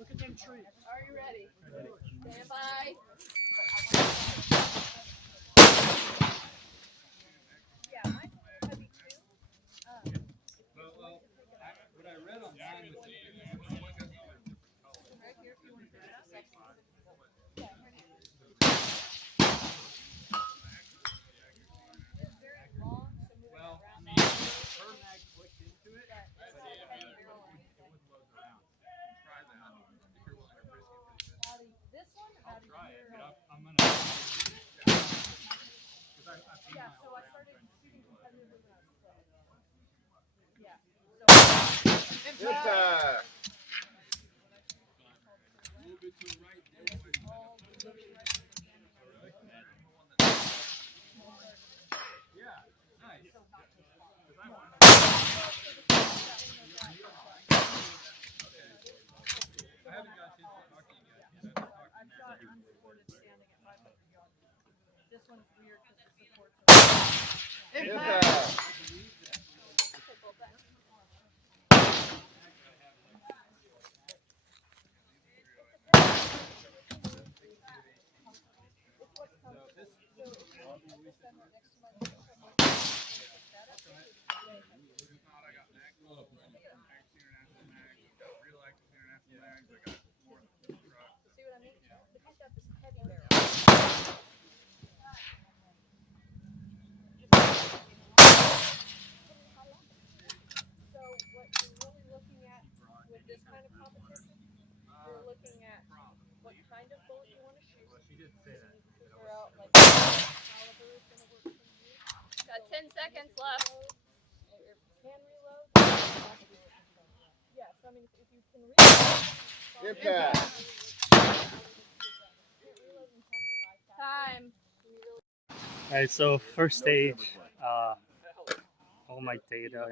Look at them trees. Are you ready? Stand by. Yeah, mine's a little heavy too. Well, what I read on mine was Right here, if you want to do it. It's very long, so moving well, around. I mean, her mag clicked into it, but it wouldn't load the round. Try that if you're willing to risk it. This one? I'll try it, but I'm gonna. Yeah, so I started shooting competitively when I was 12. Yeah. So, Impact! A little bit to the right there. Yeah, nice. I haven't got a chance to talk to you guys. I've got unsupported standing at 500 yards. This one's weird because the supports are. Impact! See what I mean? But he's got this heavy barrel. So what you're really looking at with this kind of competition, you're looking at what kind of bullet you want to shoot. She did say that. Figure out like what caliber is going to work for you. Got 10 seconds left. Can reload. Yeah, so I mean if you can reload. Impact! Time. Alright, so first stage, all my data,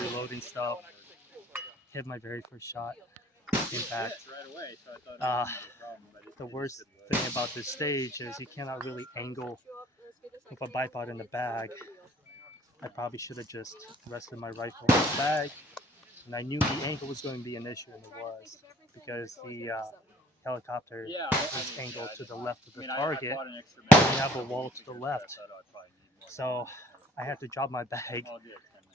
reloading stuff, hit my very first shot, impact. The worst thing about this stage is you cannot really angle with a bipod in the bag. I probably should have just rested my rifle in the bag, and I knew the angle was going to be an issue, and it was, because the helicopter is angled to the left of the target, and we have a wall to the left. So I had to drop my bag,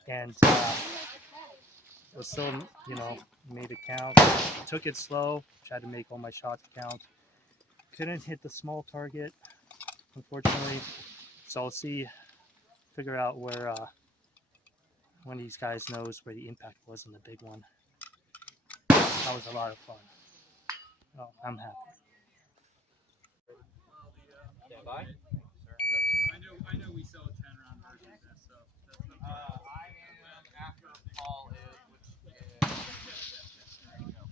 and it was still, made it count. Took it slow, tried to make all my shots count. Couldn't hit the small target, unfortunately. So I'll figure out where one of these guys knows where the impact was on the big one. That was a lot of fun. Oh, I'm happy. Stand by. I know we sell 10-round versions of this, so that's no problem. I am after Paul is, which is. There you go.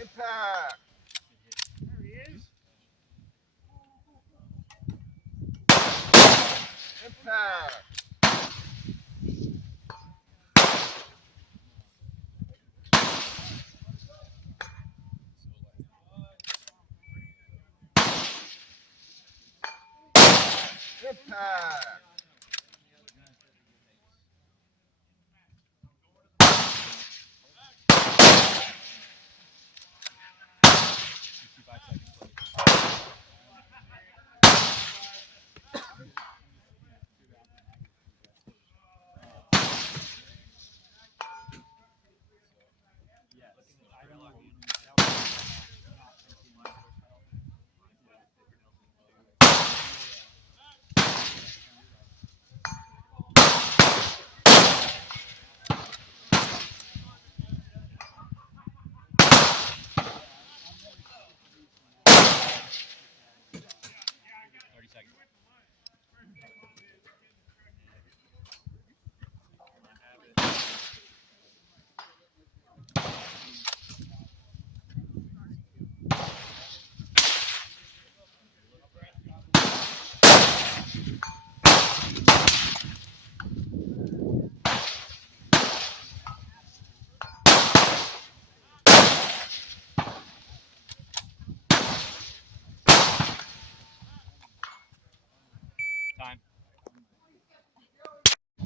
Impact! There he is. Impact! Impact!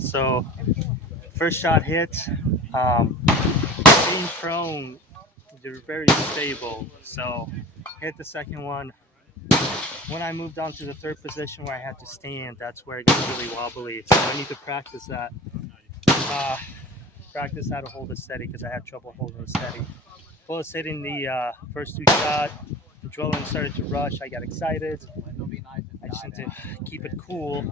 So first shot hit, being prone, they're very stable. So hit the second one. When I moved on to the third position where I had to stand, that's where it got really wobbly. So I need to practice that. Practice how to hold it steady because I had trouble holding it steady. Plus hitting the first two shots, the adrenaline started to rush. I got excited. I just need to keep it cool.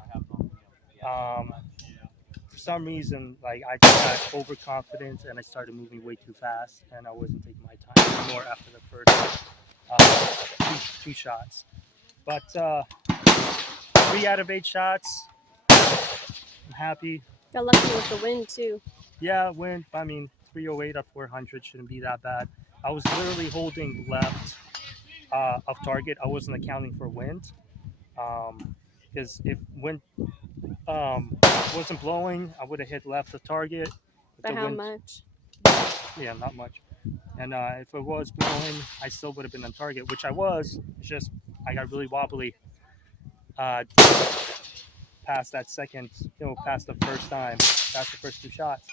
For some reason, like I just got overconfident and I started moving way too fast, and I wasn't taking my time anymore after the first two shots. But 3 out of 8 shots, I'm happy. Got lucky with the wind too. Yeah, wind. I mean, 308 at 400 shouldn't be that bad. I was literally holding left of target. I wasn't accounting for wind. Because if wind wasn't blowing, I would have hit left of target. If By the how wind, much? Yeah, not much. And if it was blowing, I still would have been on target, which I was. It's just I got really wobbly past that second, past the first time, past the first 2 shots.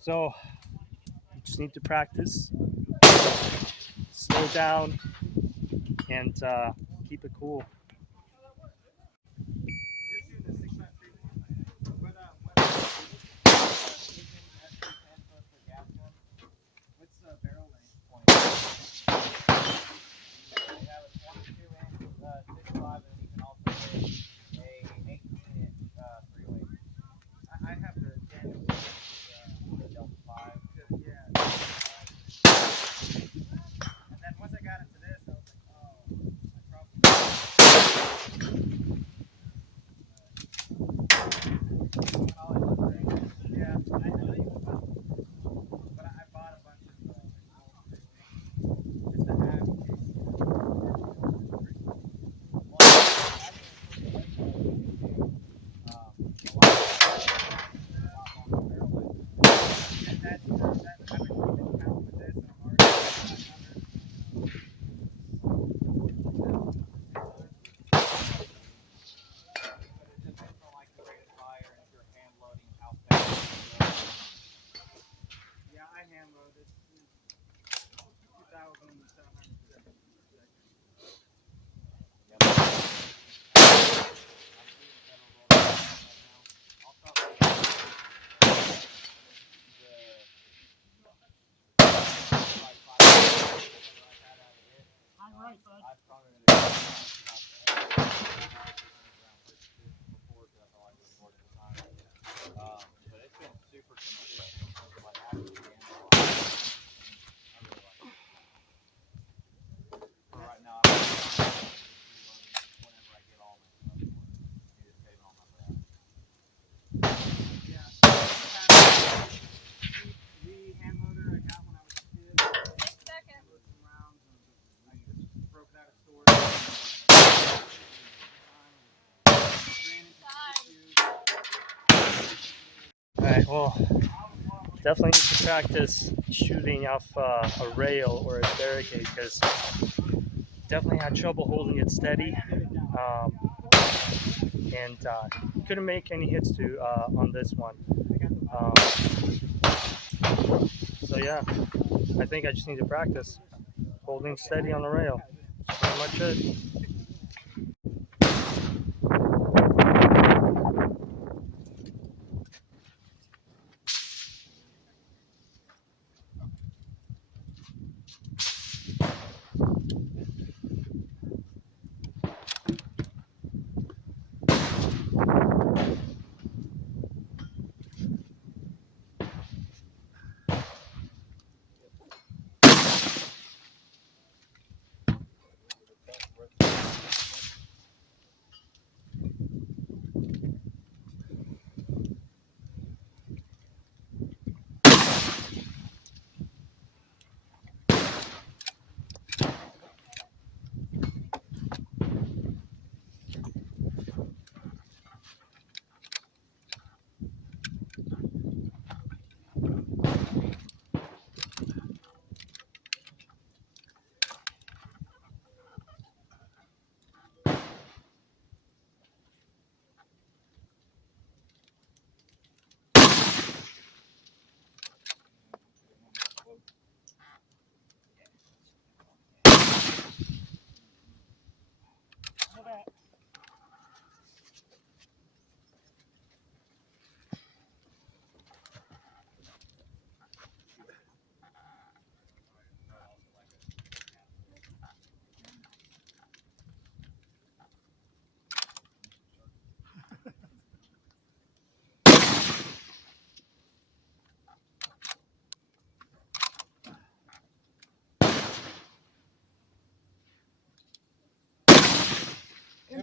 So you just need to practice, slow down, and keep it cool. What's the barrel length? 20. We have a 22-inch 6.5, and you can also hit a 18-inch 3.8. I have the Daniel the Delta 5. Yeah. And then once I got into this, I was like, oh, I probably. Yeah, I know you about, but I bought a bunch of just to have in case. Yeah, I hand loaded 2,700. But it's been super consistent. Like actually, right now, whenever I get all my stuff, just saving all my breath. Yeah. The hand loader I got when I was a kid. 6 seconds. Some rounds and I just broke it out of storage. All right, well, definitely need to practice shooting off a rail or a barricade because definitely had trouble holding it steady, and couldn't make any hits on this one. So yeah, I think I just need to practice holding steady on the rail. That's pretty much it.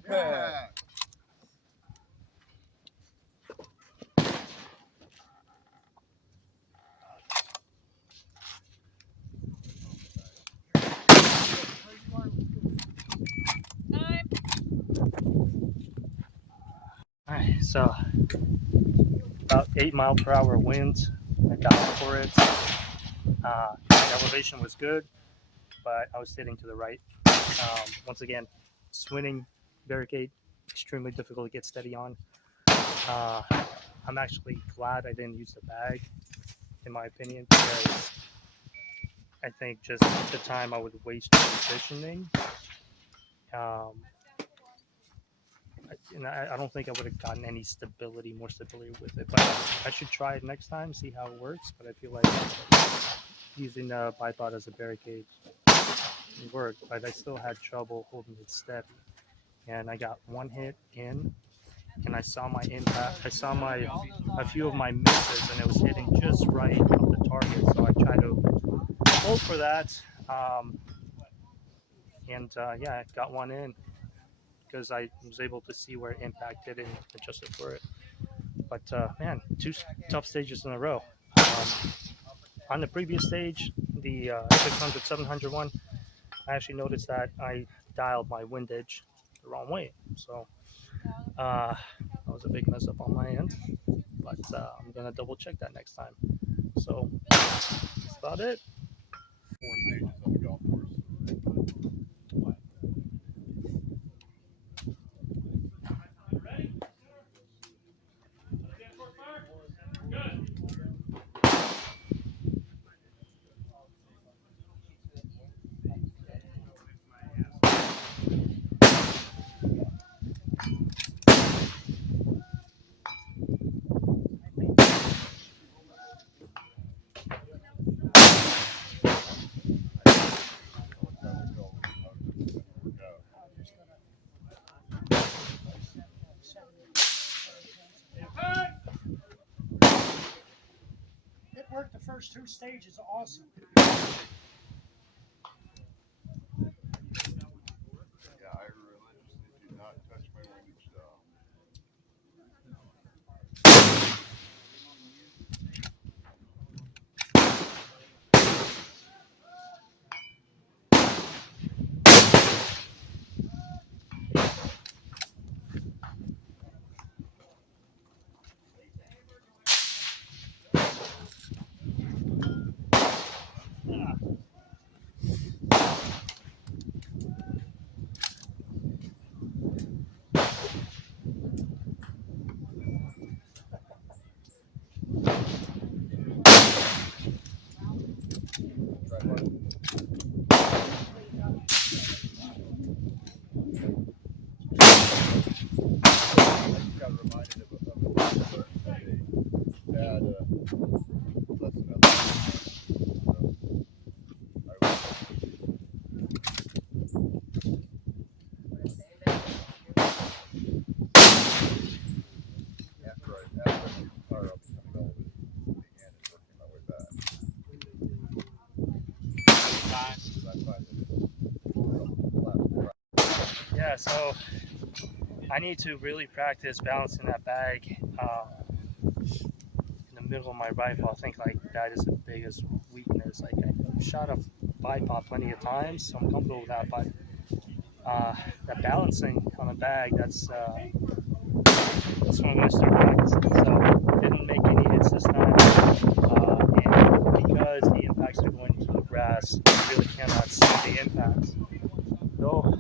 Impact. Time. Alright, so about 8 mile per hour winds. I got for it. The elevation was good, but I was sitting to the right. Once again, swinging barricade, extremely difficult to get steady on. I'm actually glad I didn't use the bag, in my opinion, because I think just the time I would waste positioning. I don't think I would have gotten any more stability with it. But I should try it next time, see how it works. But I feel like using the bipod as a barricade worked, but I still had trouble holding it steady. And I got one hit in, and I saw my impact. I saw a few of my misses, and it was hitting just right of the target. So I tried to hold for that, yeah, I got one in because I was able to see where it impacted and adjusted for it. But man, two tough stages in a row. On the previous stage, the 600, 700 one, I actually noticed that I dialed my windage the wrong way. So that was a big mess up on my end. But I'm going to double check that next time. So that's about it. 4 stages on the golf course. It worked the first 2 stages awesome. Yeah, I religiously do not touch my windage dial. Got reminded of a bad lesson I learned. After I shoot the tire, I'll be coming all the way to the end and working my way back. Because I find that it's Yeah, so I need to really practice balancing that bag in the middle of my rifle. I think like that is the biggest weakness. Like I've shot a bipod plenty of times, so I'm comfortable with that. But that balancing on the bag, that's what I'm going to start practicing. So didn't make any hits this time, and because the impacts are going to the grass, I really cannot see the impacts. So,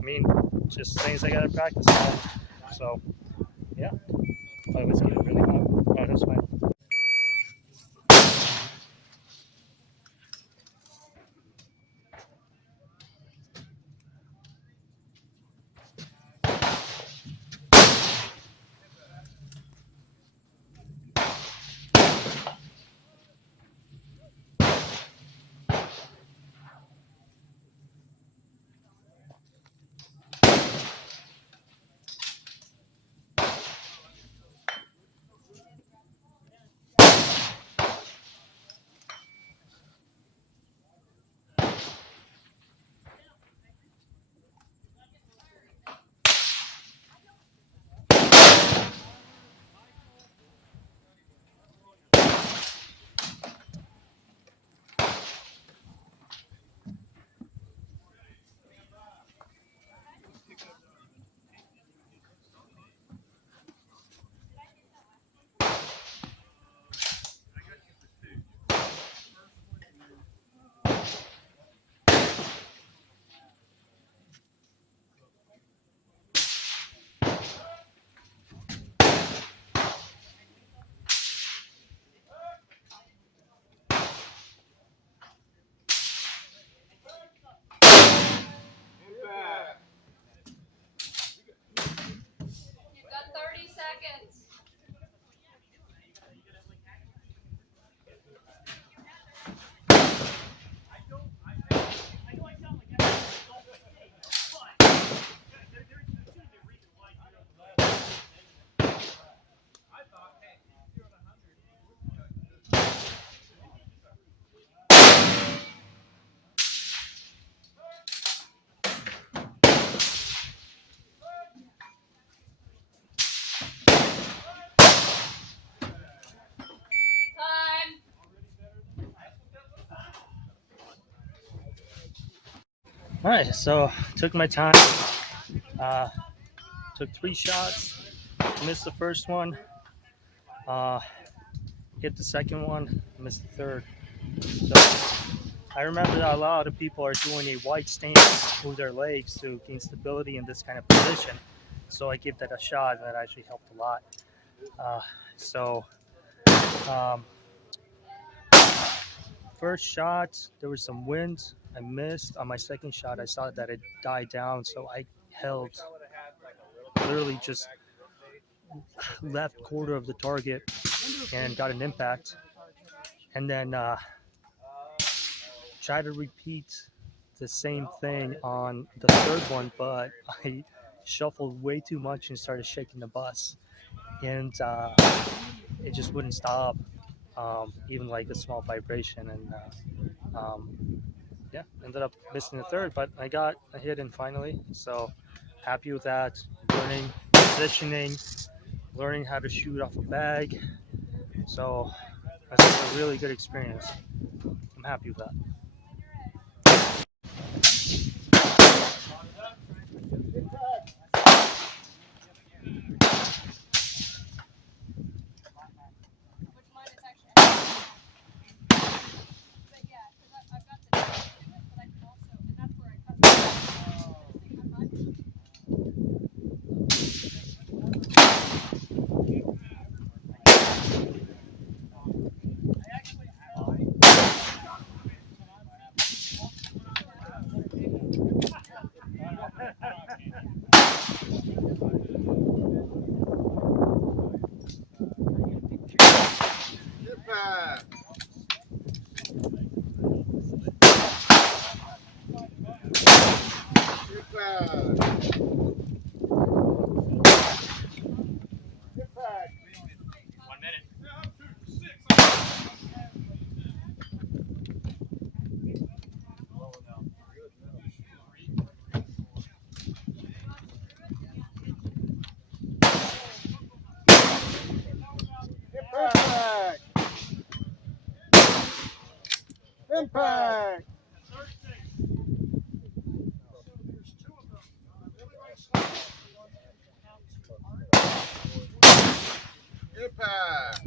I mean, just things I got to practice on. So, yeah, I was getting really hot. Oh, that's fine. All right, so took my time. Uh, took 3 shots. Missed the first one. Uh, hit the second one. Missed the third. So I remember that a lot of people are doing a wide stance with their legs to gain stability in this kind of position. So I gave that a shot, and that actually helped a lot. Uh, so um, first shot, there was some wind. I missed. On my second shot, I saw that it died down, so I held literally just left quarter of the target and got an impact. And then try to repeat the same thing on the third one, but I shuffled way too much and started shaking the bus, and it just wouldn't stop, even like a small vibration. And yeah, ended up missing the third, but I got a hit in finally, so happy with that. Learning positioning, learning how to shoot off a bag, so that's a really good experience. I'm happy with that. Which mine is actually. But yeah, because I've got the knife to it, but I can also, and that's where I cut Impact! Impact! Impact! 1 minute. Impact! Impact! Impact!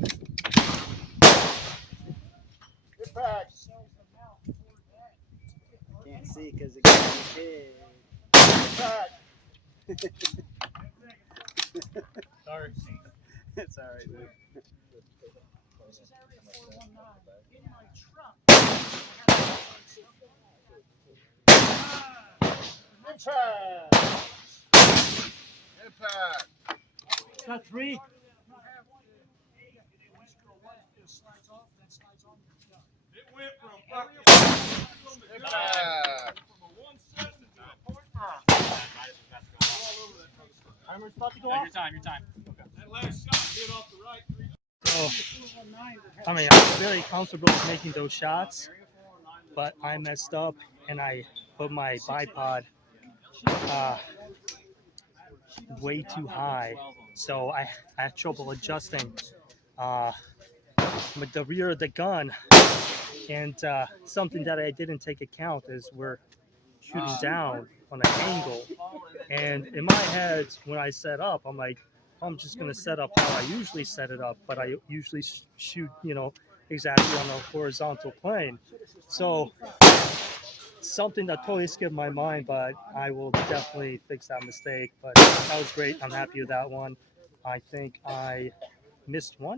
Impact! Can't see because it got his head. Impact! Sorry. It's all right, dude. This is area 419. In my truck. Impact! Impact! Got 3. Impact! Timer's about to go off. Your time. So, I mean, I was very comfortable making those shots, but I messed up and I put my bipod way too high. So I had trouble adjusting with the rear of the gun. And something that I didn't take account is we're shooting down on an angle. And in my head, when I set up, I'm like, I'm just going to set up how I usually set it up, but I usually shoot, exactly on a horizontal plane. So something that totally skipped my mind, but I will definitely fix that mistake. But that was great. I'm happy with that one. I think I missed one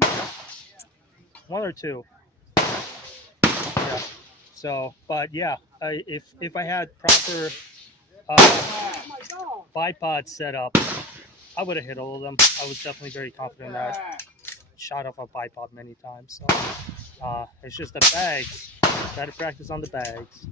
or two. Yeah. So, but yeah, if I had proper bipod set up, I would have hit all of them. I was definitely very confident in that. Shot off a bipod many times. So it's just the bags. Got to practice on the bags.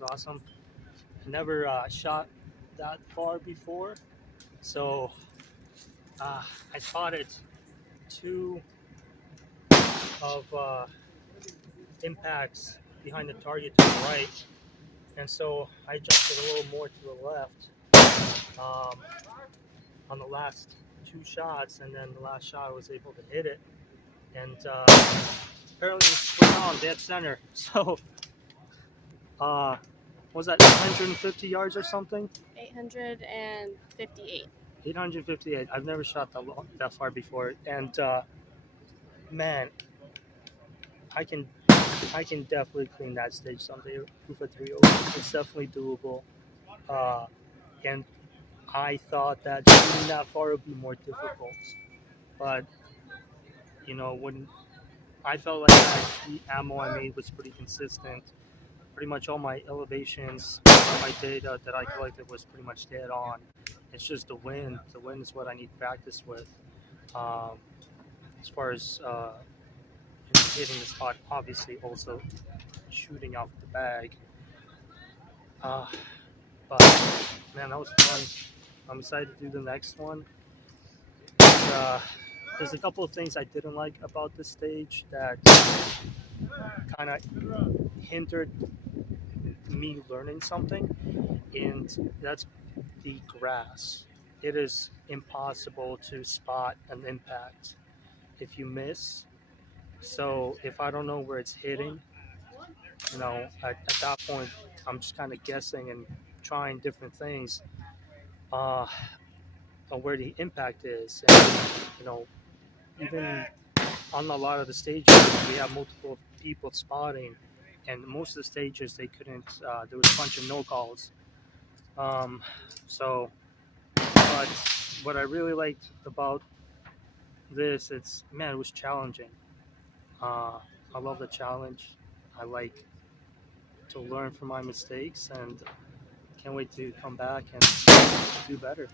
was awesome. Never shot that far before, so I spotted two of impacts behind the target to the right, and so I adjusted a little more to the left on the last two shots, and then the last shot I was able to hit it, and apparently it was on dead center. So was that 850 yards or something? 858. 858. I've never shot that far before, and man, I can definitely clean that stage someday with a 308. It's definitely doable. And I thought that shooting that far would be more difficult, but when I felt like the ammo I made was pretty consistent. Pretty much all my elevations, all my data that I collected was pretty much dead on. It's just the wind. The wind is what I need practice with. As far as hitting the spot, obviously also shooting off the bag. But man, that was fun. I'm excited to do the next one. There's a couple of things I didn't like about this stage that kind of hindered me learning something, and that's the grass. It is impossible to spot an impact if you miss. So if I don't know where it's hitting, at that point, I'm just kind of guessing and trying different things on where the impact is. And, even on a lot of the stages, we have multiple people spotting, and most of the stages they couldn't. There was a bunch of no calls. So, but what I really liked about this, it was challenging. I love the challenge. I like to learn from my mistakes, and can't wait to come back and do better.